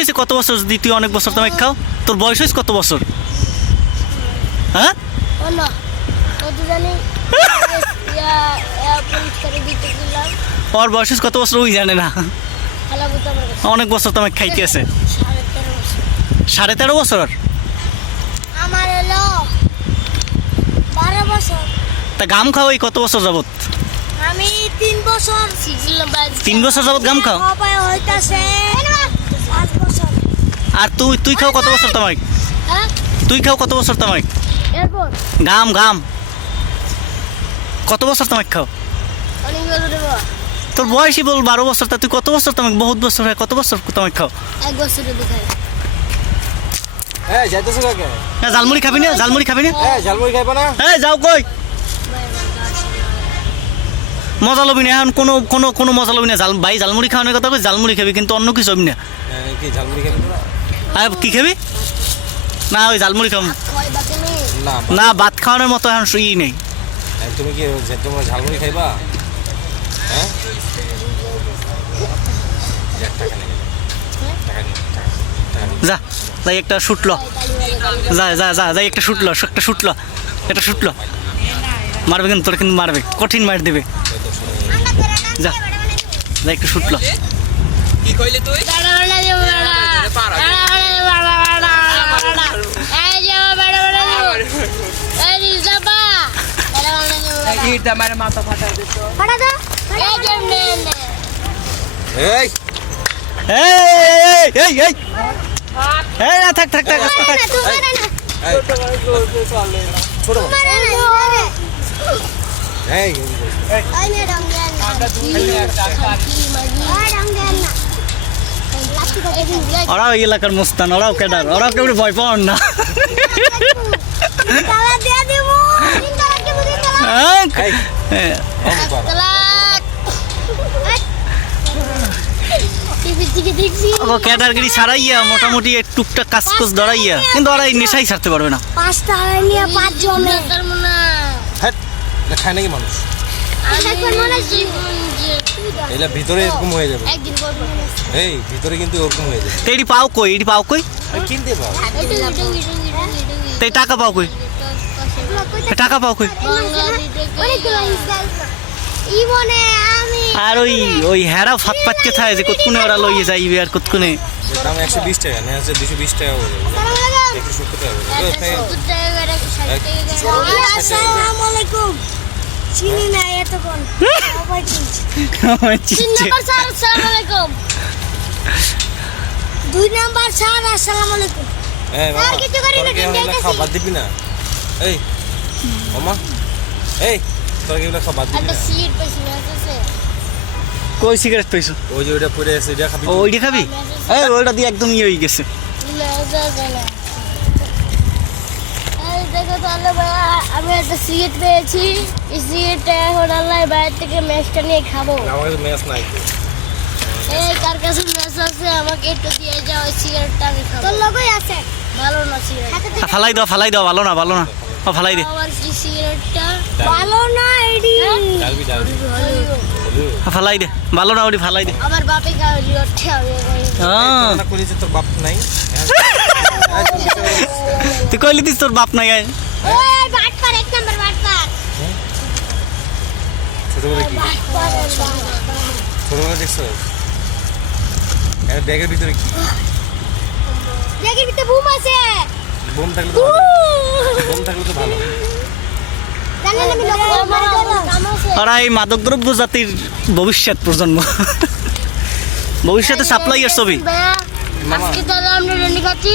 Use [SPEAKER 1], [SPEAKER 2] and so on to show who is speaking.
[SPEAKER 1] হয়েছে কত বছর? যদি তুই অনেক বছর তামাক খাও তোর বয়স হয়েছে কত বছর? হ্যাঁ? ওর বয়স হয়েছে কত বছর? ওই জানে না। অনেক বছর তামাক খাইতে আছে।
[SPEAKER 2] সাড়ে তেরো বছর। আমার বারো বছর।
[SPEAKER 1] তা গাম খাও এই কত বছর যাবত
[SPEAKER 2] আমি তিন বছর।
[SPEAKER 1] তিন বছর যাবত গাম খাও?
[SPEAKER 2] হইতাছে।
[SPEAKER 1] আর তুই তুই খাও কত বছর তামাক
[SPEAKER 2] হ্যাঁ?
[SPEAKER 1] তুই খাও কত বছর তামাক
[SPEAKER 2] এরপর?
[SPEAKER 1] গাম গাম। কত বছর তামাক খাও? তোর বয়সই বল বারো বছর তা তুই কত বছর তামাক বহুত বছর হয় কত বছর তামাক খাও?
[SPEAKER 2] এক বছরে
[SPEAKER 3] হ্যাঁ যাইতেছো
[SPEAKER 1] না জালমুড়ি খাবি না জালমুড়ি খাবি না?
[SPEAKER 3] হ্যাঁ
[SPEAKER 1] হ্যাঁ যাও কই? মজা লবি না এখন কোনো কোনো কোনো মজা লবি না। জাল ভাই জালমুড়ি খাওয়ানোর কথা কই জালমুড়ি খাবি কিন্তু অন্য কিছু হবি না।
[SPEAKER 3] হ্যাঁ,
[SPEAKER 1] আর কি খাবি? না ওই জালমুড়ি খাম
[SPEAKER 3] না
[SPEAKER 1] ভাত। খাওয়ানোর মতো এখন ই নেই।
[SPEAKER 3] তুমি কি তোমরা ঝালমুড়ি খাইবা? হ্যাঁ?
[SPEAKER 1] যা যাই একটা শুটলো। যা যা যা যাই একটা শুটলো একটা শুটলো একটা শুটলো। মারবে কিন্তু তোর কিন্তু মারবে কঠিন মার দেবে যা যা একটু শুটলো
[SPEAKER 4] কি কইলে তুই মাথা ফাটা দিত
[SPEAKER 2] ফাটা এই
[SPEAKER 3] এই
[SPEAKER 1] এই এই এই না থাক থাক থাক
[SPEAKER 3] ছোট এই
[SPEAKER 2] রং দেন না রং দেন না দিন
[SPEAKER 1] ওরাও এলাকার মুস্তান ওরাও কেডার ওরাও কেউ ভয় পাওয়ার না হ্যাঁ? হ্যাঁ। ও ক্যাডারগিরি ছাড়াইয়া মোটামুটি এক টুকটাক কাজ কুজ ধরাইয়া কিন্তু ওরা এই নেশাই ছাড়তে পারবে না
[SPEAKER 2] পাঁচ জমে
[SPEAKER 3] এটা খায় নাকি মানুষ? এগুলা ভিতরে এরকম হয়ে যাবে। এই ভিতরে কিন্তু ওরকম হয়ে যাবে।
[SPEAKER 1] এটি পাও কই? এটি পাও কই?
[SPEAKER 3] আর কিনতে পাও।
[SPEAKER 1] তো এই টাকা পাও কই? টাকা পাও কই? আর ওই ওই হেরা ফাত পাতকে থাকে যে কতক্ষণে ওরা লইয়ে যাইবে আর কতক্ষণে?
[SPEAKER 3] দাম একশো বিশ টাকা নেওয়া হচ্ছে দুশো বিশ টাকা হয়ে যাবে। একশো সত্তর টাকা।
[SPEAKER 2] আসসালামু আলাইকুম। চিনি না এতক্ষণ। সবাই চিনছে। স্যার আসসালামু আলাইকুম। দুই নাম্বার স্যার আসসালামু আলাইকুম। কিছু করি না,
[SPEAKER 3] বাদ দিবি না? এই মামা এই তোরা খাওয়া দিবি
[SPEAKER 2] একটা
[SPEAKER 3] না?
[SPEAKER 2] সিট পাইছি মেসেজে
[SPEAKER 1] কই সিগারেট পাইছো?
[SPEAKER 3] ওই যে ওইটা পরে আছে ওইটা খাবি
[SPEAKER 1] ওইটা খাবি? এই ওইটা দিয়ে একদম ইয়ে হয়ে গেছে।
[SPEAKER 2] দেখো তাহলে আমি একটা সিট পেয়েছি। এই সিটটা এখন আল্লাহ বাইরে থেকে ম্যাচটা নিয়ে খাব।
[SPEAKER 3] আমার কাছে ম্যাচ নাই।
[SPEAKER 2] এই কার কাছে ম্যাচ আছে আমাকে একটু দিয়ে যাও ওই সিগারেটটা আমি খাব। তোর লগই আছে? ভালো না সিগারেট
[SPEAKER 1] ফালাই দাও ফালাই দাও ভালো না ভালো না। ও ফালাই দে।
[SPEAKER 2] আমার কি সিগারেটটা ভালো না এডি।
[SPEAKER 3] ডালবি ডালবি।
[SPEAKER 1] ফালাই দে। ভালো না ওটি ফালাই দে।
[SPEAKER 2] আমার বাপে খাওয়া লিওরটা আমি
[SPEAKER 3] না করেছে তোর বাপ নাই।
[SPEAKER 1] তুই কইলি দিস তোর বাপ নাই আয়।
[SPEAKER 2] ওই বাট পার এক নাম্বার বাট পার
[SPEAKER 3] ছোটবেলা দেখছ? ব্যাগের ভিতরে কি?
[SPEAKER 2] দেখি ভিতরে বুম আছে।
[SPEAKER 3] বোম থাকলে তো ভালো। থাকলে তো ভালো।
[SPEAKER 2] জানেন আমি লোক মারা কাম আছে
[SPEAKER 1] ওরা এই মাদকদ্রব্য জাতির ভবিষ্যৎ প্রজন্ম। ভবিষ্যতে সাপ্লাইয়ের ছবি।
[SPEAKER 2] আজকে তাহলে আমরা রেন্ডি খাচ্ছি